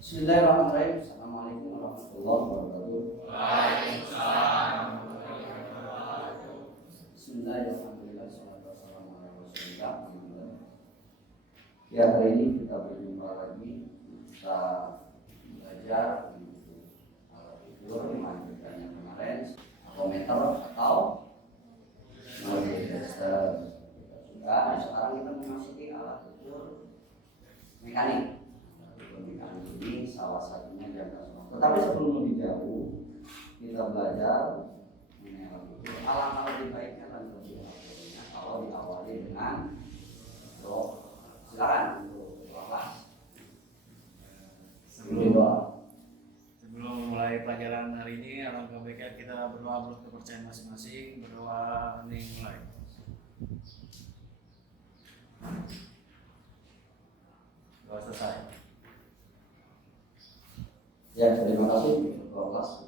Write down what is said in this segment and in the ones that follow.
Bismillahirrahmanirrahim. Assalamualaikum warahmatullahi wabarakatuh. Waalaikumsalam. Bismillahirrahmanirrahim. Wassalatu wassalamu ala Rasulillah. Ya, hari ini kita berjumpa lagi. Kita belajar untuk alat ukur melanjutkan yang kemarin, meter atau multimeter. Sekarang kita memasuki alat ukur mekanik. Mekanik ini salah satunya jangka sonor. Tetapi sebelum lebih jauh, kita belajar mengenai alat ukur. Alangkah lebih baiknya dan lebih appropriate kalau diawali dengan doa. Silakan untuk kelas. Sebelum mulai pelajaran hari ini, alangkah baiknya kita berdoa menurut kepercayaan masing-masing. Berdoa hening mulai. Doa selesai. Ya, terima kasih untuk kelas.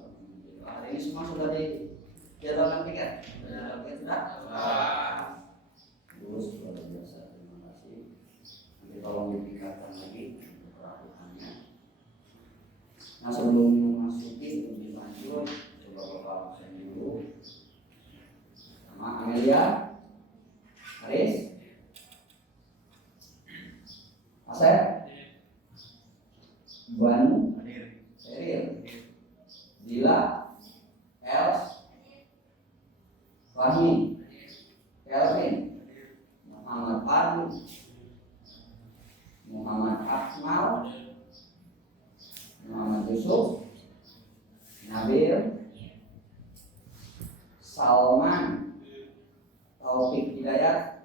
Hari ini semua sudah dijadwalkan tiket. Sudah? Terus luar biasa. Terima kasih. Nanti tolong ditingkatkan lagi untuk perhatiannya. Nah, sebelum memasuki lebih lanjut, coba Bapak absen dulu. Sama Amelia, Haris, Asep, Banu, Eril, Dila, Els, Fahmi, Kelvin, Muhammad Fadil, Muhammad Akmal, Muhammad Yusuf, Nabil, Salman, Taufik Hidayat,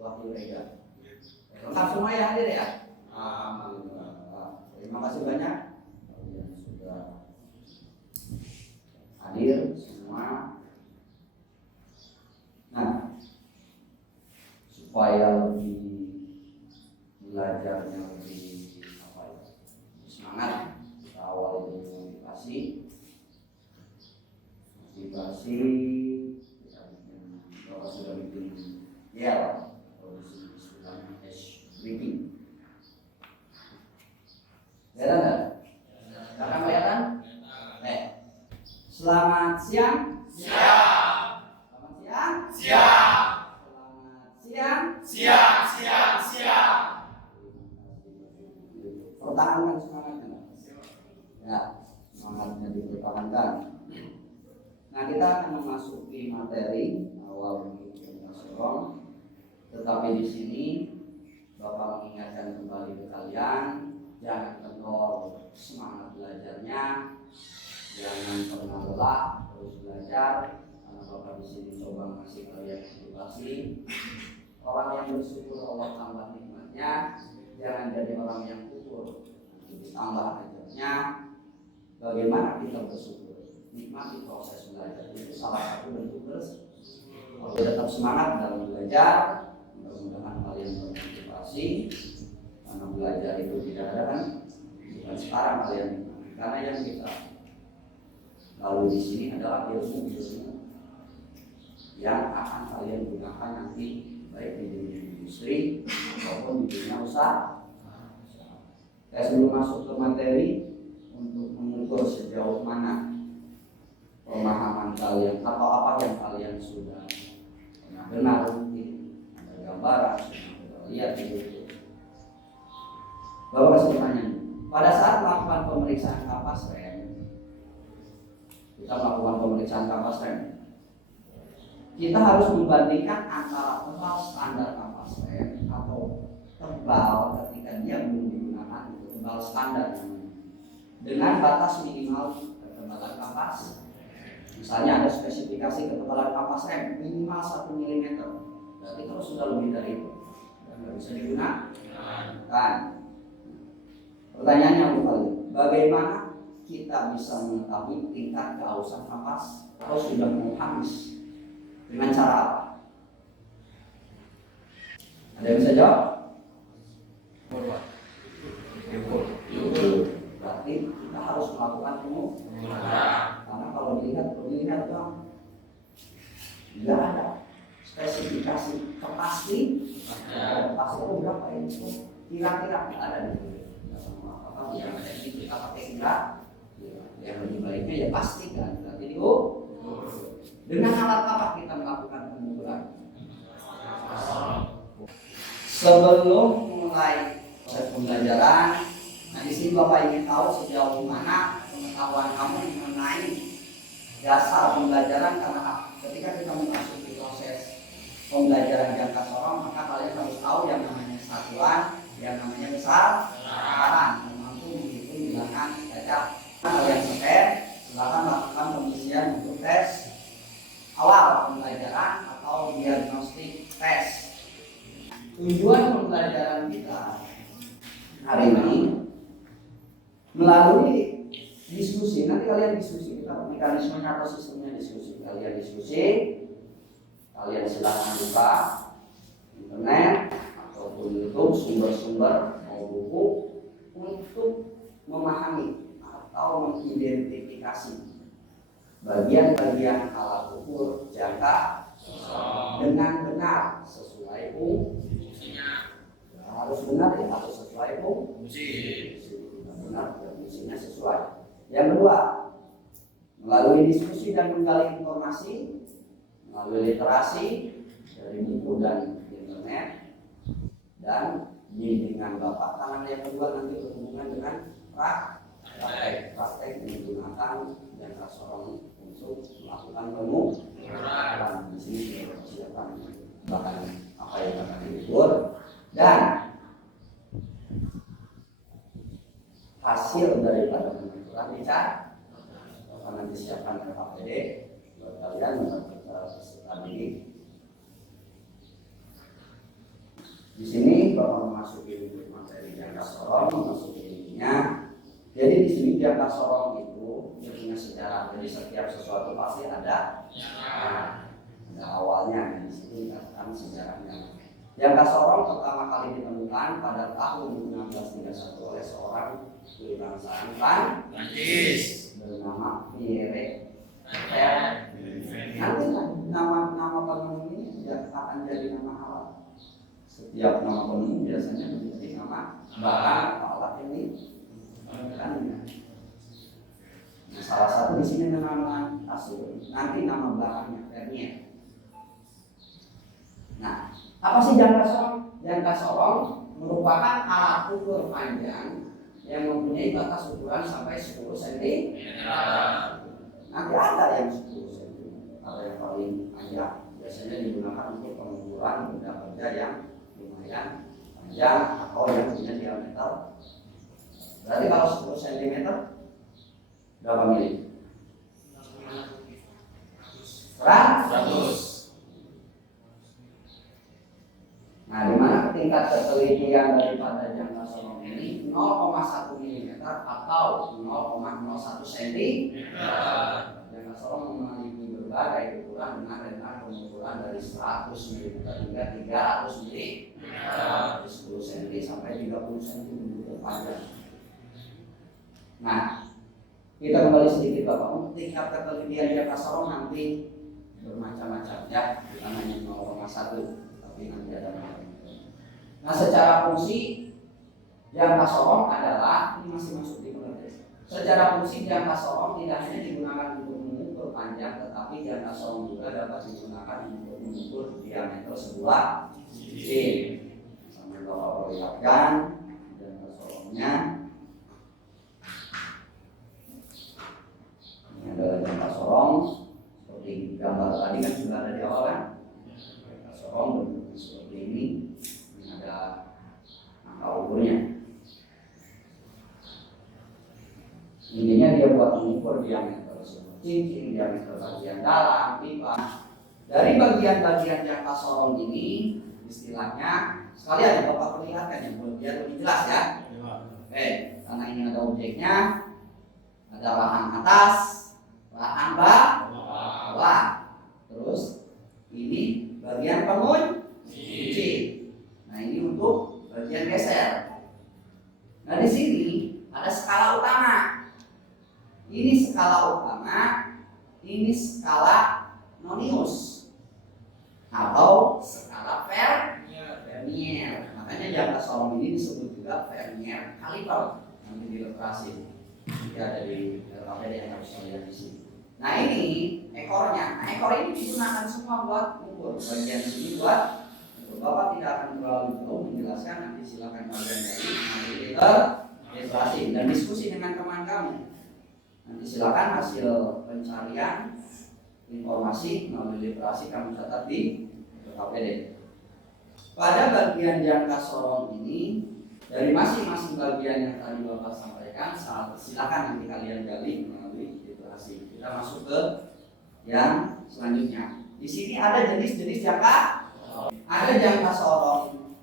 Wahyu Reza. Lengkap semua ya hadir ya? Alhamdulillah. Terima kasih banyak yang sudah hadir semua. Nah, supaya lebih belajarnya lebih semangat, kita awali dengan motivasi. Kita bikin, Bapak sudah bikin yel atau disebutkan briefing. Kelihatan nggak? Kakak kelihatan? Selamat siang. Siang. Selamat siang. Siang. Selamat siang. Siang. Pertahankan semangatnya. Ya, semangatnya dipertahankan. Nah, kita akan memasuki materi awal mengikuti nasional. Tetapi di sini Bapak mengingatkan kembali ke kalian, jangan kendor semangat belajarnya, jangan pernah lelah terus belajar. Karena Bapak di sini coba ngasih kalian motivasi. Orang yang bersyukur Allah tambah nikmatnya, jangan jadi orang yang kufur. Ditambah ajarnya, bagaimana kita bersyukur, nikmati proses belajar itu salah satu bentuk bersyukur. Tetap semangat dalam belajar. Mudah-mudahan kalian termotivasi karena belajar itu tidak ada kan, bukan sekarang kalian, karena yang kita lalu di sini adalah ilmu yang akan kalian gunakan nanti baik di dunia industri maupun di dunia usaha. Sebelum masuk ke materi, untuk mengukur sejauh mana pemahaman kalian atau apa yang kalian sudah pernah dengar, mungkin ada gambaran, sudah lihat itu. Bapak kasih pertanyaan. Pada saat melakukan pemeriksaan kapas rem, kita melakukan pemeriksaan kapas rem, kita harus membandingkan antara tebal standar kapas rem atau tebal ketika dia belum digunakan untuk tebal standar dengan batas minimal ketebalan kapas. Misalnya ada spesifikasi ketebalan kapas rem minimal 1 mm, berarti kalau sudah lebih dari itu nggak bisa digunakan. Pertanyaannya bagaimana kita bisa mengetahui tingkat keausan kapas atau sudah mau habis? Dengan cara apa? Ada yang bisa jawab? Berarti kita harus melakukan pengukuran. Karena kalau dilihat dong, tidak ada spesifikasi kepasti. Kepasti itu berapa itu? Kira-kira ada di yang ada itu kita pakai kira. Yang lebih baiknya ya pastikan berarti diukur. Dengan alat apa kita melakukan pengukuran? Sebelum mulai proses pembelajaran, nah di sini Bapak ingin tahu sejauh mana pengetahuan kamu mengenai dasar pembelajaran, karena ketika kita memasuki proses pembelajaran jangka sorong, maka kalian harus tahu yang namanya satuan, yang namanya besaran, dan mampu menghitung bilangan baca. Kalian setel, silakan lakukan pengisian untuk tes awal pembelajaran atau diagnostik tes. Tujuan pembelajaran kita hari ini melalui diskusi. Nanti kalian diskusi, kita mekanismenya atau sistemnya diskusi. Kalian diskusi, kalian silakan buka internet ataupun YouTube sumber-sumber mau buku untuk memahami atau mengidentifikasi bagian-bagian alat ukur jangka dengan benar sesuai fungsinya. Harus benar ya, harus sesuai fungsi. Benar dan fungsinya sesuai. Yang kedua, melalui diskusi dan menggali informasi melalui literasi dari buku dan internet dan bimbingan Bapak. Karena yang kedua nanti berhubungan dengan praktek menggunakan jangka sorong untuk melakukan pengukuran. Di sini kita persiapkan bahan apa yang akan diukur dan hasil daripada pengukuran dicatat. Akan disiapkan oleh KPD buat kalian peserta didik. Di sini Bapak memasuki materi jangka sorong, memasuki intinya. Jadi di sini jangka sorong itu punya sejarah. Jadi setiap sesuatu pasti ada awalnya. Di sini dikatakan sejarahnya. Jangka sorong pertama kali ditemukan pada tahun 1931 oleh seorang kebangsaan Prancis bernama Pierre. Nanti nama penemu ini akan jadi nama alat. Setiap nama penemu biasanya menjadi nama bahan alat ini. Nah, salah satu di sini nama asal, nanti nama bahannya Vernier. Nah, apa sih jangka sorong? Jangka sorong merupakan alat ukur panjang yang mempunyai batas ukuran sampai 10 cm. Nanti ada yang 10 cm, ada yang paling panjang. Biasanya digunakan untuk pengukuran benda kerja yang lumayan panjang atau yang punya diameter. Berarti kalau 10 cm berapa mili? 100. Nah, di mana tingkat ketelitian daripada jangka sorong ini 0,1 mm atau 0,01 cm. Jangka sorong memiliki berbagai ukuran dengan rentang pengukuran dari 100 mm hingga 300 mm, dari 10 cm sampai 30 cm bentuk panjang. Nah, kita kembali sedikit Bapak, untuk tingkat ketelitian jangka sorong nanti bermacam-macam ya, bukan hanya 0,1, tapi nanti ada macam. Nah, secara fungsi jangka sorong adalah, ini masih masuk di pengertian. Secara fungsi jangka sorong tidak hanya digunakan untuk mengukur panjang, tetapi jangka sorong juga dapat digunakan untuk mengukur diameter sebuah cincin. Sambil Bapak perlihatkan jangka sorongnya. Ini adalah jangka sorong seperti gambar tadi kan sudah ada di awal kan. Jangka sorong bentuknya seperti ini. Ada angka ukurnya. Intinya dia buat mengukur diameter sebuah cincin, diameter bagian dalam, pipa. Dari bagian-bagian jangka sorong ini, istilahnya sekalian Bapak perlihatkan yang biar lebih jelas ya. Oke, karena ini ada objeknya, ada lahan atas, lahan bawah. Terus ini bagian pengunci. Nah, ini untuk bagian geser. Nah, di sini ada skala utama. Ini skala utama, ini skala nonius atau skala Vernier. Makanya jangka sorong ini disebut juga Vernier kaliper. Nanti di literasi. Jadi ada di LKPD yang harus kita lihat di sini. Nah ini ekornya. Nah ekor ini digunakan semua buat ukur. Bagian sini buat ukur. Bapak tidak akan terlalu jauh menjelaskan, nanti silakan kalian cari nanti kita iterasi dan diskusi dengan teman kamu. Nanti silakan hasil pencarian informasi melalui literasi kamu catat di LKPD. Pada bagian jangka sorong ini, dari masing-masing bagian yang tadi Bapak sampaikan, silakan nanti kalian gali melalui literasi. Kita masuk ke yang selanjutnya. Di sini ada jenis-jenis jangka. Ada jangka sorong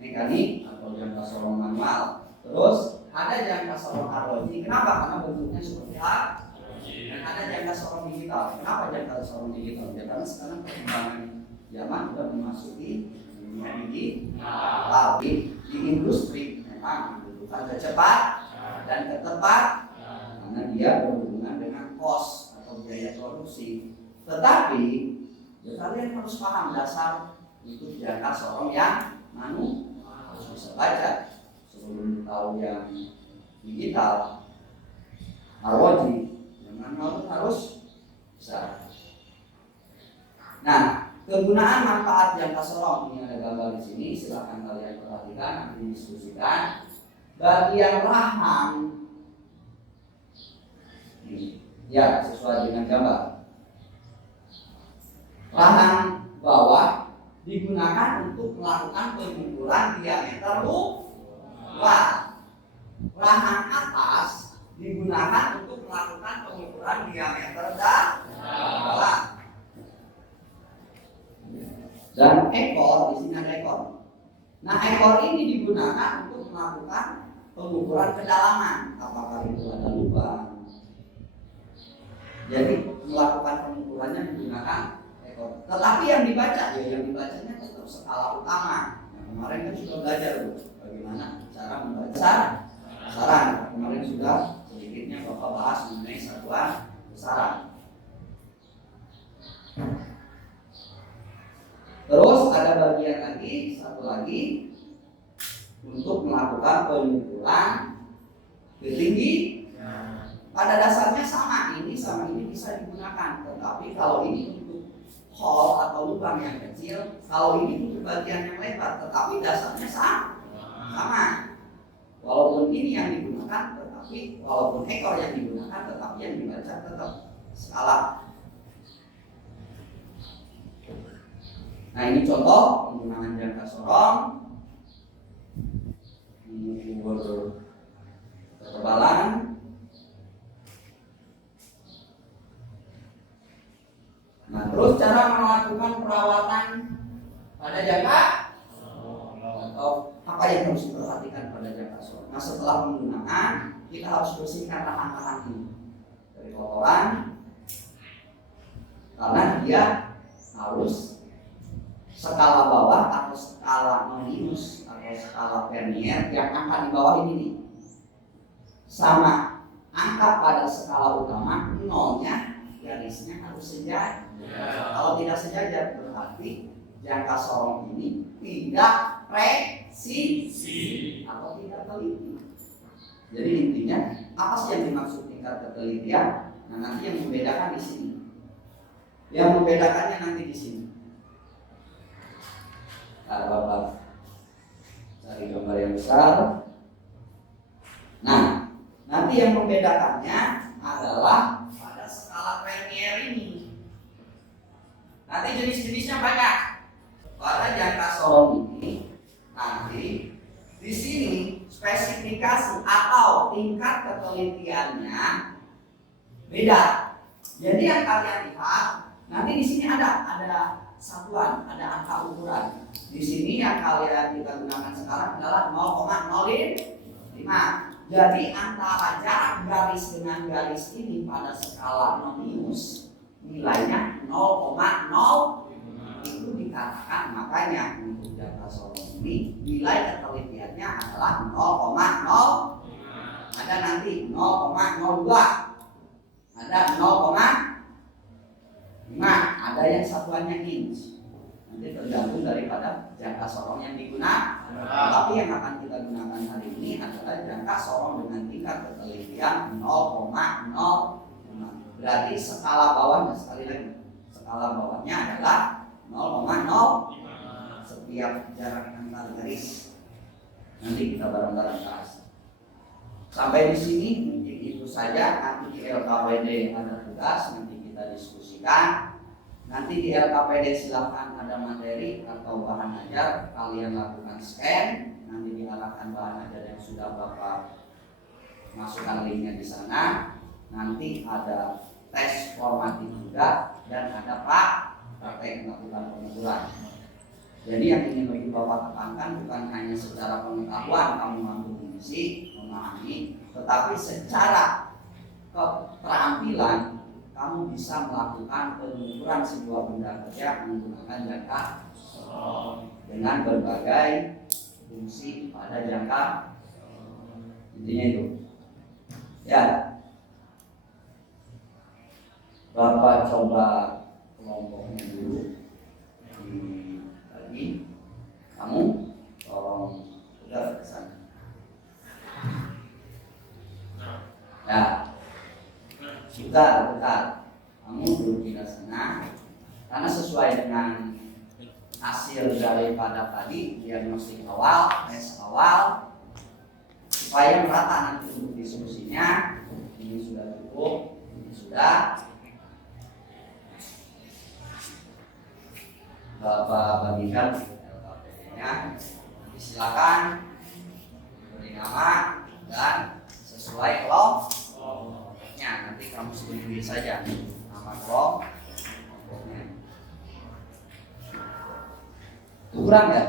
mekanik atau jangka sorong manual. Terus ada jangka sorong arloji. Kenapa? Karena bentuknya seperti A. Dan ada jangka sorong digital. Kenapa jangka sorong digital? Ya karena sekarang perkembangan zaman sudah memasuki dunia digital di industri. Memang dibutuhkan cepat dan ketepat karena dia berhubungan dengan cost atau biaya produksi. Tetapi kalian harus paham dasar untuk jangka sorong yang manual harus bisa baca. Sebelum tahu yang digital, arloji, yang manual harus bisa. Nah, kegunaan manfaat jangka sorong ini ada gambar di sini. Silahkan kalian perhatikan, nanti diskusikan. Bagi yang rahang, ya sesuai dengan gambar. Rahang bawah digunakan untuk melakukan pengukuran diameter luar. Rahang atas digunakan untuk melakukan pengukuran diameter dalam. Dan ekor, di sini ada ekor. Nah ekor ini digunakan untuk melakukan pengukuran kedalaman. Apakah itu ada lubang? Jadi melakukan pengukurannya menggunakan ekor. Tetapi yang dibaca, ya yang dibacanya tetap skala utama. Yang kemarin kan sudah belajar bagaimana cara membaca besaran. Kemarin sudah sedikitnya Bapak bahas mengenai satuan besaran. Terus ada bagian lagi, satu lagi untuk melakukan pengukuran ketinggi. Pada dasarnya sama ini bisa digunakan, tetapi kalau ini untuk hole atau lubang yang kecil, kalau ini untuk bagian yang lebar, tetapi dasarnya sama. Walaupun ini yang digunakan, tetapi walaupun ekor yang digunakan, tetapi yang dibaca tetap skala. Nah ini contoh penggunaan jangka sorong, mengukur ketebalan. Nah terus cara melakukan perawatan pada jangka atau apa yang harus diperhatikan pada jangka sorong. Nah setelah penggunaan kita harus bersihkan rahang-rahang ini dari kotoran karena dia harus skala bawah atau skala minus atau skala vernier yang angka di bawah ini nih sama angka pada skala utama nolnya garisnya harus sejajar. Kalau tidak sejajar berarti jangka sorong ini tidak presisi atau tidak teliti. Jadi intinya apa sih yang dimaksud tingkat ketelitian? Nah nanti yang membedakan di sini. Yang membedakannya nanti di sini. Nah, Bapak cari gambar yang besar. Nah, nanti yang membedakannya adalah pada skala vernier ini. Nanti jenis-jenisnya banyak. Pada jangka sorong ini nanti di sini spesifikasi atau tingkat ketelitiannya beda. Jadi yang kalian lihat nanti di sini ada satuan, ada angka ukuran. Di sini yang kalian kita gunakan sekarang adalah 0,05. Jadi antara jarak garis dengan garis ini pada skala minus nilainya 0,0 itu dikatakan, makanya untuk jangka sorong ini nilai ketelitiannya adalah 0,0. Ada nanti 0,02, ada 0,5, ada yang satuannya inch. Nanti tergantung daripada jangka sorong yang digunakan. Tapi yang akan kita gunakan hari ini adalah jangka sorong dengan tingkat ketelitian 0,05. Berarti skala bawahnya, sekali lagi, skala bawahnya adalah 0,0. Setiap jarak antar garis. Nanti kita bareng-bareng bahas. Sampai di sini mungkin itu saja. Nanti di LKPD ada tugas, nanti kita diskusikan. Nanti di LKPD silahkan ada materi atau bahan ajar, kalian lakukan scan. Nanti diarahkan bahan ajar yang sudah Bapak masukkan linknya di sana. Nanti ada tes formatif juga dan ada praktek melakukan pengukuran. Jadi yang ingin bagi Bapak tekankan bukan hanya secara pengetahuan kamu mampu mengisi, memahami, tetapi secara keterampilan kamu bisa melakukan pengukuran sebuah benda kerja menggunakan jangka dengan berbagai fungsi pada jangka. Intinya itu. Ya. Bapak coba kelompoknya dulu dibagi. Kamu tolong udah ke sana. Ya. Bentar. Kamu duduk di sana. Karena sesuai dengan hasil daripada tadi diagnostik awal, tes awal, supaya merata nanti untuk diskusinya. Ini sudah cukup, ini sudah. Bapak bagikan LKPD-nya. Silakan beri nama dan sesuai kelompoknya. Nanti kamu setujui saja nama kelompoknya. Kurang ya?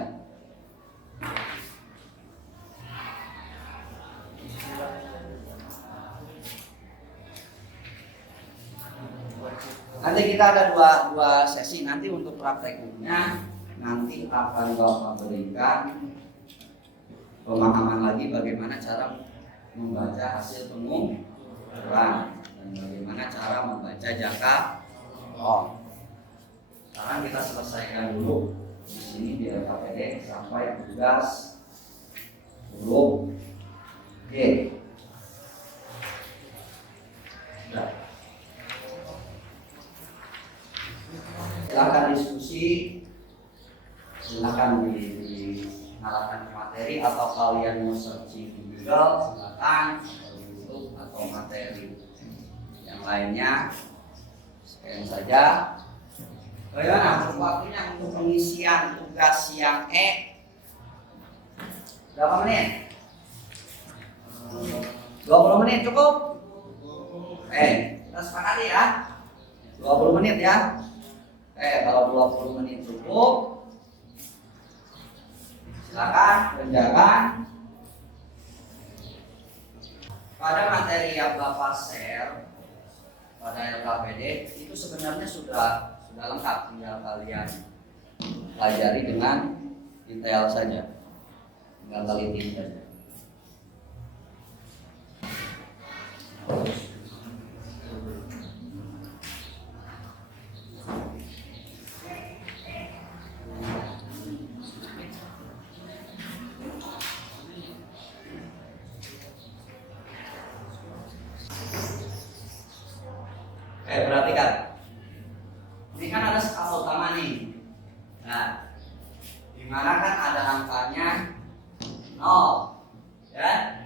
Nanti kita ada dua sesi. Nanti untuk prakteknya nanti akan Bapak berikan pemahaman lagi bagaimana cara membaca hasil pengukuran dan bagaimana cara membaca jangka. Sekarang kita selesaikan dulu di sini di LKPD sampai tugas huruf G. Silakan diskusi, silakan diarahkan ke materi atau kalian mau searching di Google, silakan atau YouTube atau materi yang lainnya scan saja. Bagaimana waktunya untuk pengisian tugas yang berapa menit? 20 menit cukup? Kita sepakati ya. 20 menit ya. Kalau 20 menit cukup, silakan kerjakan. Pada materi yang Bapak share pada LKPD itu sebenarnya sudah lengkap, tinggal kalian pelajari dengan detail saja, tinggal teliti saja. Perhatikan. Ini kan ada skala utama nih. Nah, dimana kan ada angkanya 0, ya?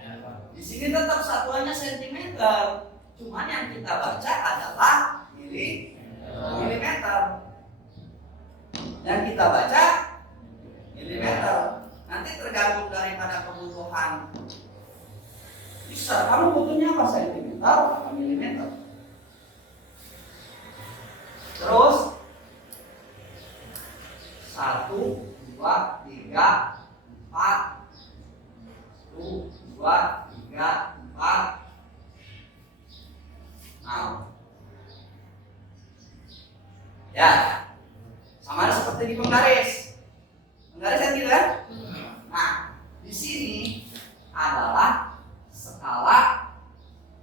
Di sini tetap satuannya sentimeter. Cuman yang kita baca adalah milimeter. Yang kita baca milimeter. Nanti tergantung daripada kebutuhan. Bisa, kamu butuhnya apa, sentimeter atau milimeter? Terus 1, 2, 3, 4 1, 2, 3, 4 ya, sama seperti di penggaris kan gitu kan? Nah, di sini adalah skala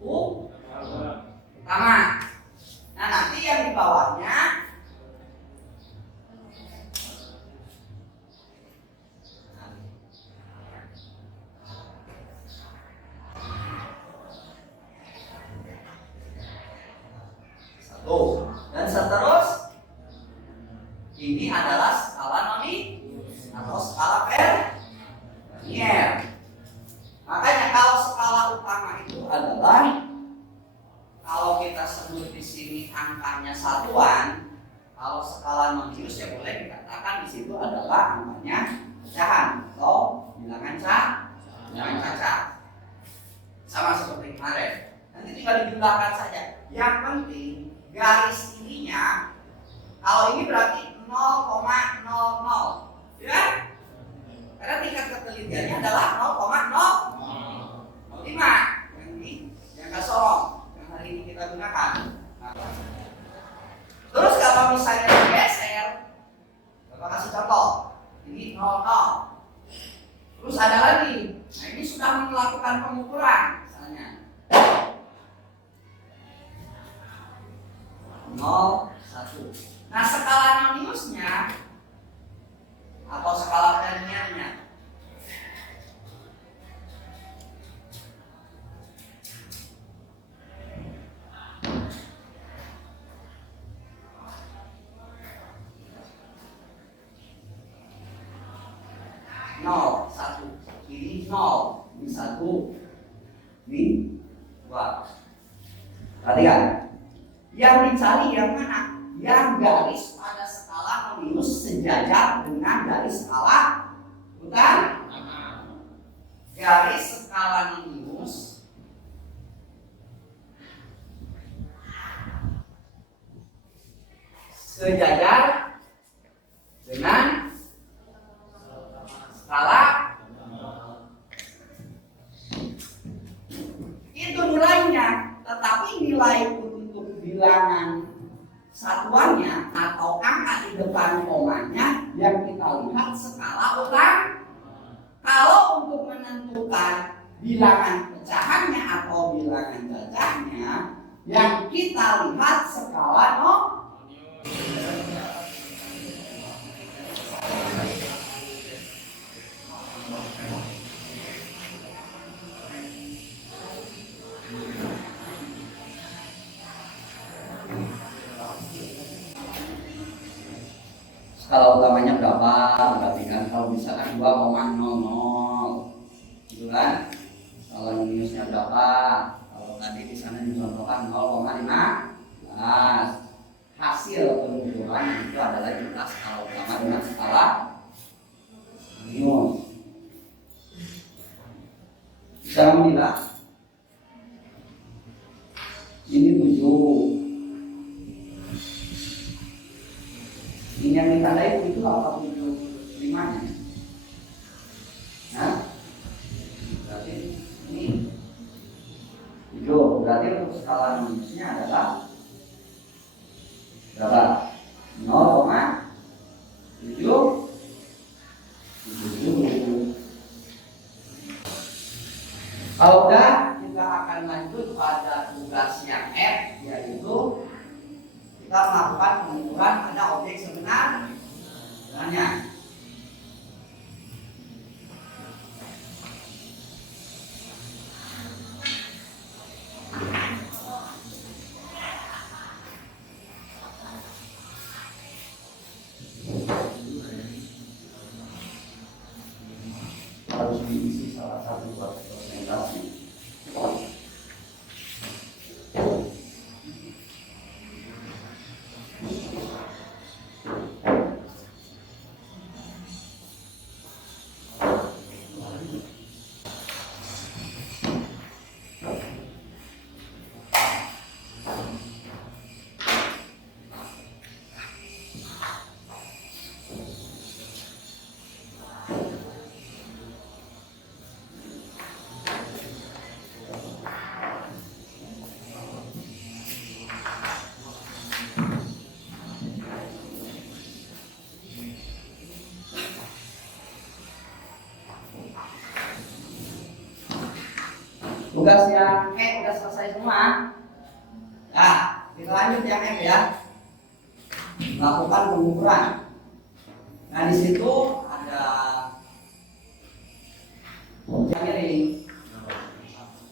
utama. Nah, nanti yang di bawahnya adalah kalau kita sebut di sini angkanya satuan, kalau skala non minus ya boleh dikatakan di situ adalah angkanya pecahan atau bilangan cacat. Sama seperti kemarin. Nanti tinggal dijumlahkan saja. Yang penting garis ininya kalau ini berarti 0,00, ya? Karena tingkat ketelitiannya adalah 0,05. Yang kesorong yang hari ini kita gunakan. Terus kalau misalnya digeser, Bapak kasih contoh. Ini 00. Terus ada lagi. Nah, ini sudah melakukan pengukuran misalnya 0,1. Nah, skala non minusnya atau skala linearnya nol, satu. Ini 0, ini 1, ini 2. Perhatikan. Yang dicari yang mana? Yang garis pada skala non minus sejajar dengan garis skala utama. Garis skala non minus sejajar dengan skala itu nilainya, tetapi nilai untuk bilangan satuannya atau angka di depan komanya yang kita lihat skala utama. Kalau untuk menentukan bilangan pecahannya atau bilangan cacahnya yang kita lihat skala non. Skala utamanya berapa? Berarti kan kalau misalkan 2,00 gitu kan. Skala minusnya berapa? Kalau tadi di sana dicontohkan 0,15. Hasil pengukuran itu adalah jumlah skala utama dengan skala minus. Bisa menilai ini 7. Ini yang ditandai itu apa 75-nya? Nah, berarti ini 7. Berarti untuk skala minusnya adalah berapa? 0,7. Kalau udah, kita akan lanjut pada tugas yang F, yaitu kita melakukan pengukuran pada objek sebenarnya. Harus diisi salah satu presentasi. Tugas yang E udah selesai semua. Nah, kita lanjut yang F ya. Melakukan pengukuran. Nah, di situ ada yang ini.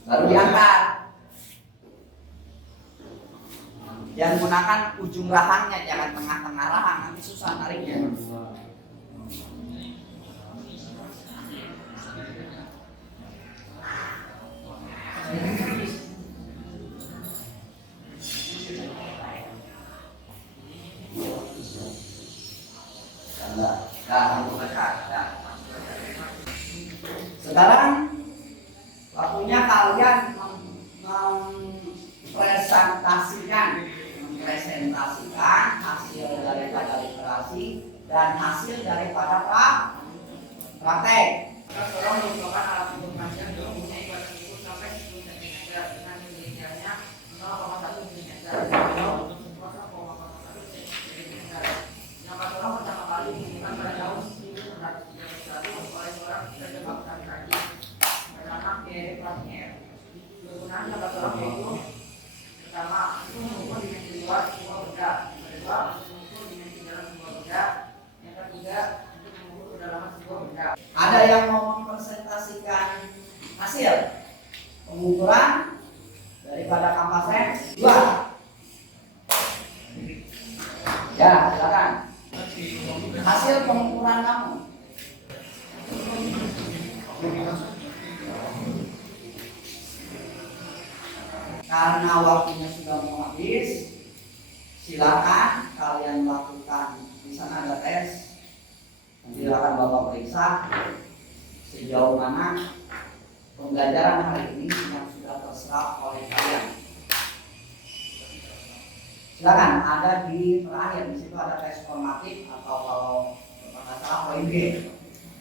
Baru diangkat. Jangan gunakan ujung rahangnya, jangan tengah-tengah rahang, nanti susah nariknya. dan hasil daripada praktek. Tolong mencoba alat ukur panjang yang mempunyai batas ukur sampai 10 cm dengan milimeternya 0,1 mm. Yang tolong pertama kali ditemukan pada tahun 1931 oleh seorang terjebak kaki bernama Pierre Planier. Penggunaan yang tolong yaitu pertama itu mengukur dimensi luar sebuah benda, kedua untuk mengukur dimensi dalam sebuah benda, yang ketiga untuk mengukur kedalaman sebuah benda. Ada yang mau mempresentasikan hasil pengukuran daripada kampas rem? Dua. Ya, silakan. Hasil pengukuran kamu. Karena waktunya sudah mau habis, silakan kalian lakukan. Di sana ada tes. Nanti akan Bapak periksa sejauh mana pembelajaran hari ini yang sudah terserap oleh kalian. Silakan, ada di terakhir di situ ada tes formatif atau kalau nggak salah poin B.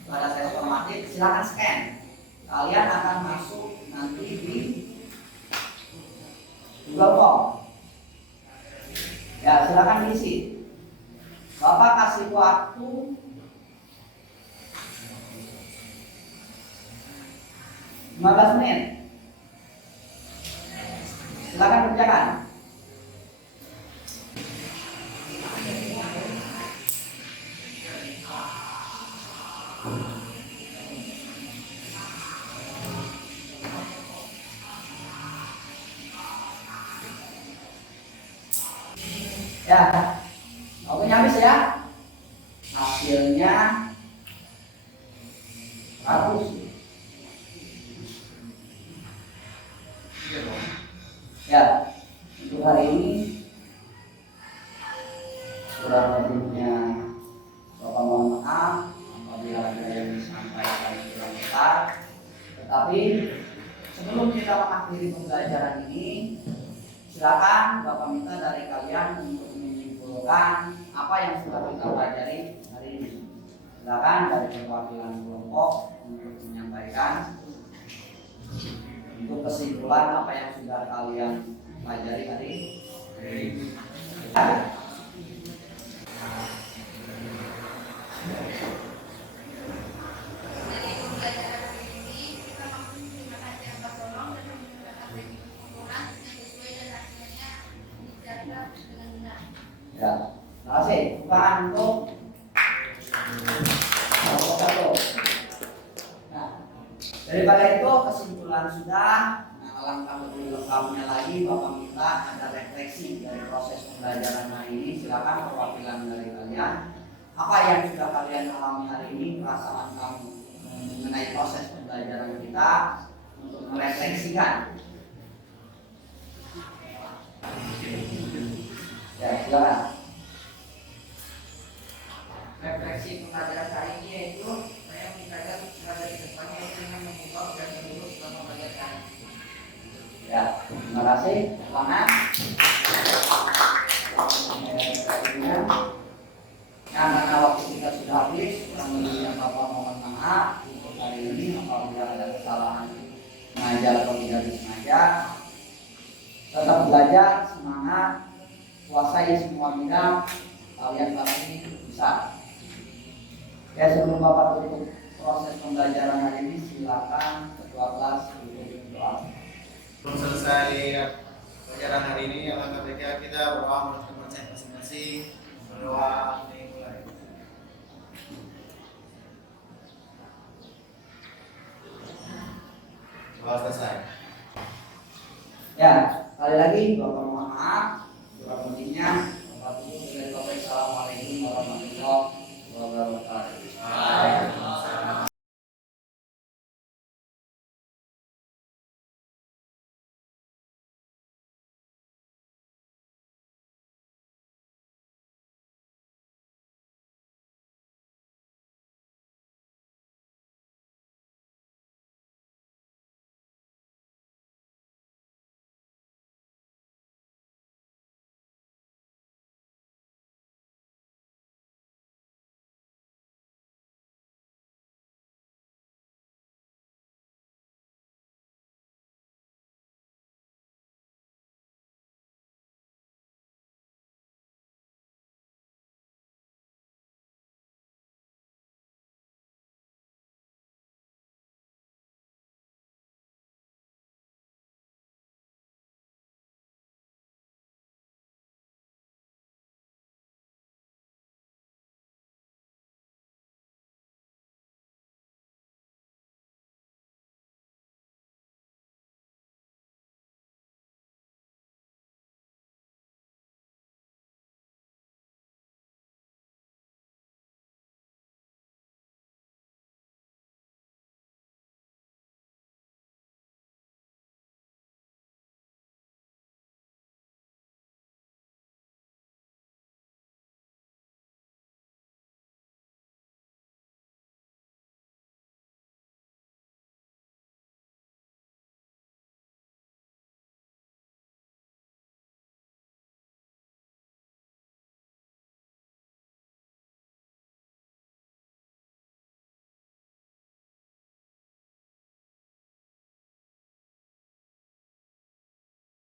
Itu ada tes formatif. Silakan scan. Kalian akan masuk nanti di Google Form. Ya, silakan isi. Bapak kasih waktu 15 menit. Silakan kerjakan. Ya, waktunya habis ya. Hasilnya 100. Ya, untuk hari ini kurang lebihnya Bapak mohon maaf apabila ada yang disampaikan kurang tepat. Tetapi sebelum kita mengakhiri pembelajaran ini, silakan Bapak minta dari kalian untuk menyimpulkan apa yang sudah kita pelajari hari ini. Silakan dari perwakilan kelompok untuk menyampaikan untuk kesimpulan apa yang sudah kalian pelajari hari ini. Ya, terima kasih. Bukan untuk satu. Nah, daripada itu kesimpulan sudah. Nah, alangkah lebih lengkapnya lagi Bapak minta ada refleksi dari proses pembelajaran hari ini. Silakan perwakilan dari kalian. Apa yang sudah kalian alami hari ini, perasaan kamu mengenai proses pembelajaran kita untuk merefleksikan. Ya, silakan. Refleksi pembelajaran hari ini yaitu saya minta dari depannya itu dengan mengubah dan menurut selama pembelajaran. Ya, terima kasih. Selamat. Karena waktu kita sudah habis, kurang lebihnya Bapak mohon maaf untuk hari ini apabila ada kesalahan sengaja atau tidak disengaja. Tetap belajar, semangat, kuasai semua bidang, kalian pasti bisa. Ya, sebelum Bapak tutup proses pembelajaran hari ini, silakan ketua kelas untuk doa. Belum selesai pelajaran hari ini, alangkah baiknya kita berdoa menurut kepercayaan masing-masing. Berdoa dimulai. Doa selesai. Ya, sekali lagi Bapak mohon maaf kurang lebihnya. Bapak tutup dengan Assalamualaikum warahmatullahi wabarakatuh.